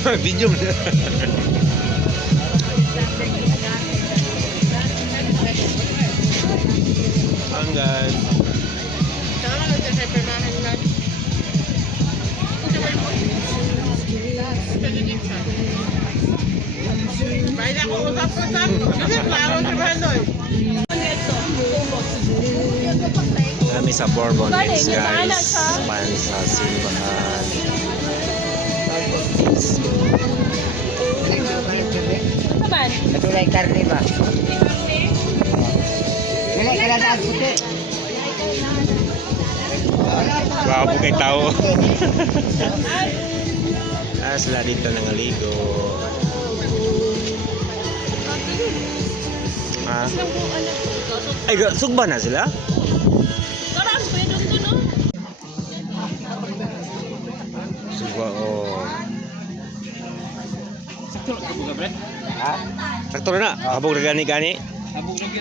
Video mo. Hanggang. Kami sa Bourbon Hills guys. Pan sa simbahan. Ito lang karne ba? Dili ka na puti. Bago kay tao. Sila dito nangaligo. Ay, sugba na sila? Sugba, oh. Ha? Sakto na, habog na gani-gani.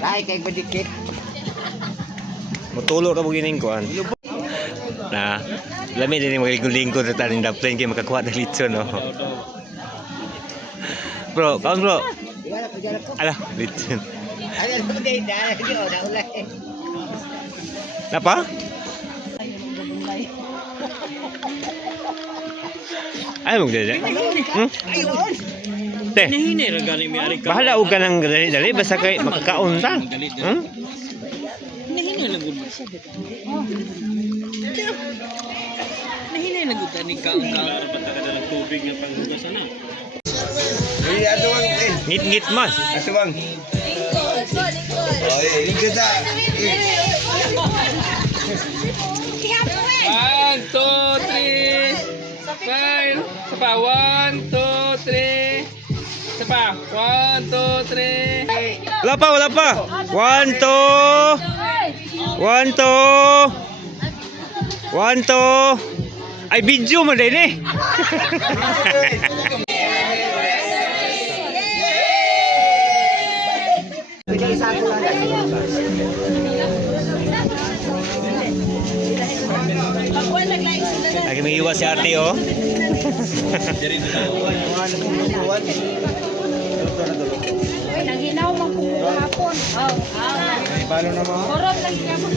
Ay kay badikit. Mutulog na mo gining kuan. Na, lami din yung maglingkod na tanin na plane kayo makakuha ng litson, no? Bro, kaon bro? Ala, litson. Ay, ano din na, naulay. Napa? Ay, magdala. Ayun. Te, Hini ra gani mi ari ka. bahala og ganang dali basta kay makakaon ta. Hini lang gud. Hini lang gud ni ka ang ka patagada ng tubig nga panghugasan na. Ay, atuwang din. Ngit-ngit man. Atuwang. Oh, lingkod sa. 1 2 3 Smile. Sapa 1 2 3 Sapa 1 2 3 Wala pa. 1 2 1 2 1 2. Ay video mo din eh. Lagi may iwas si ate oh. Uy, naghinaw man po hapon. Balo na mo. Korog lagi ka mo.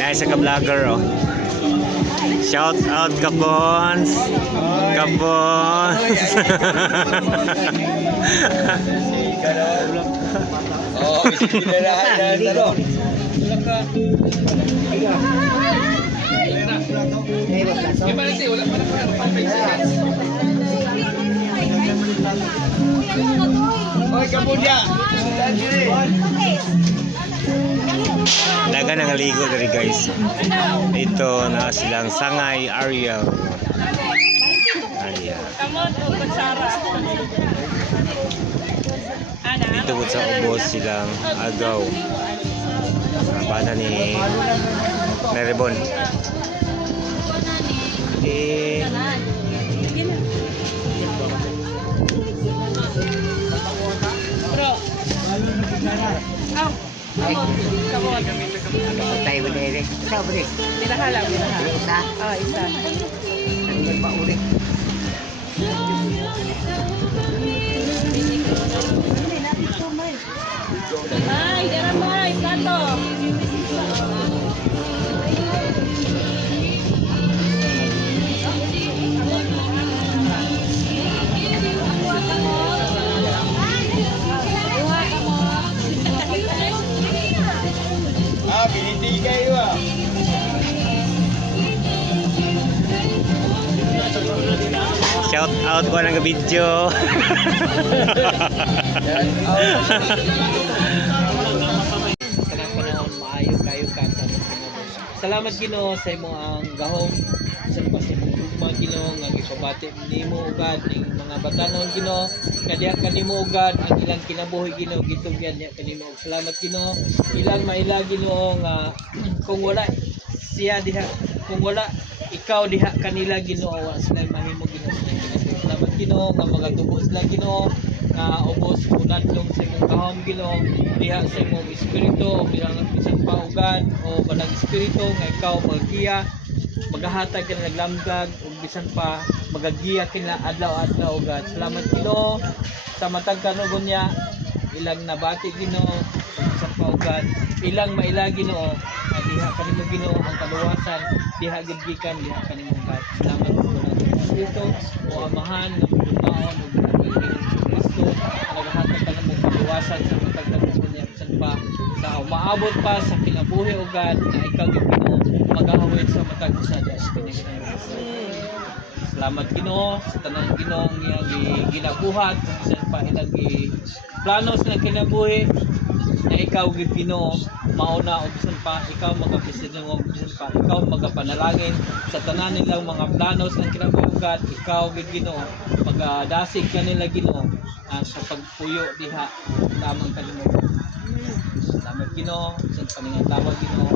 Guys, sa ka-vlogger oh. Shout out Kabons. Kabons. Oh, sige na dito. Ibaliti wala pa na 5 seconds. Oy, kabudya. Daga nangaligo dari guys. Ito na silang Sangay Ariel. Ayan. Dito po sa ubos silang agaw. Bana ni Neribon. Eh, Tayo ba dire? Isa ba dire? Binahala. Isa. Oh, isa. Ang nagpauli. Ay, daramay, plato. Ah, biniti kayo ah. shout out ko ng video. Kanang panahon maayo kayo ka sa salamat Ginoo sa imong ang gahom sa mga Ginoo nga gipabati nimo ugad ning mga batanon Ginoo nga diha kanimo ugad ang ilang kinabuhi Ginoo gitugyan niya kanimo. Salamat Ginoo ilang maila Ginoo nga kung wala siya diha kung wala ikaw diha kanila Ginoo wa sila mahimo Ginoo. Salamat Ginoo nga magatubo sila Ginoo nga ubos unadlong sa imong gahom Ginoo diha sa imong espiritu o bilang isang paugan o balang espiritu nga ikaw magkiya magahatag ka na naglamgag ug bisan pa magagiya kina adlaw-adlaw ugad. Salamat Ginoo sa matag kanugon niya ilang nabati Ginoo bisan pa ugad ilang maila Ginoo diha kanimo Ginoo ang kaluwasan diha gid gikan diha kanimo ugad. Salamat po dito o amahan ng pagdumaon ug Kristo nagahatag kanimo kaluwasan sa matag kanugon niya bisan pa sa umaabot pa sa kinabuhi ugad na ikaw gid Ginoo magahawid sa matag sa Dios kini Salamat Ginoo sa tanang Ginoo nga ginabuhat bisan pa ilang planos ng kinabuhi na ikaw gid Ginoo mauna og bisan pa ikaw magapresidente bisan pa ikaw magapanalangin sa tanan nilang mga planos ng kinabuhi ugad ikaw gid Ginoo magadasig kanila Ginoo sa pagpuyo diha lamang kanimo. Salamat Ginoo sa paningalawa Ginoo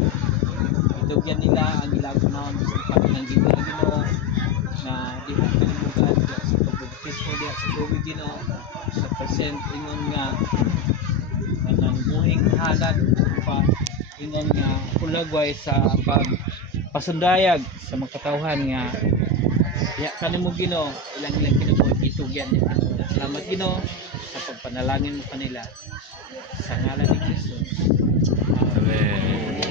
idugyan nila ang gilagunaon sa pagpapalangin Ginoo na diha kanimo ugad sa pagbubukis mo diha sa tubig Ginoo sa present ingon nga kanang buhing halad pa ingon nga ulagway sa pasundayag sa makatawhan nga diha kanimo Ginoo ilang kinabuhi itugyan nila. Salamat Ginoo sa pagpanalangin mo kanila sa ngalan ni Kristo. Amen.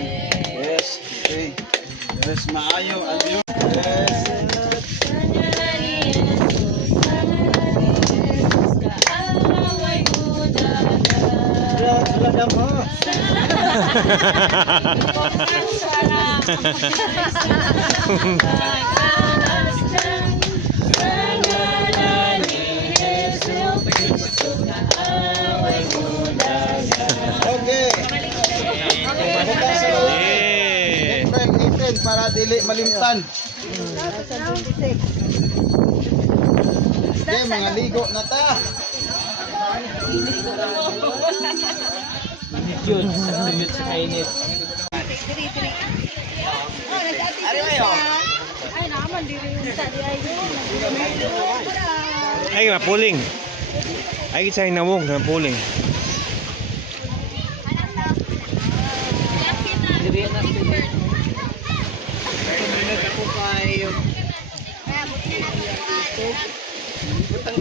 Yes, okay. Yes, maayo. Adios. Yes. Wala mo. Okay. Yeah. April para dili malimtan. Okay, mga ligo na ta. Init yun sa tuyot sa kainit. Ay, naman, diri yung sa di ay Ay, mapuling. Ay, sa hinawong, mapuling. Diri na sila. Ako kayo. Butang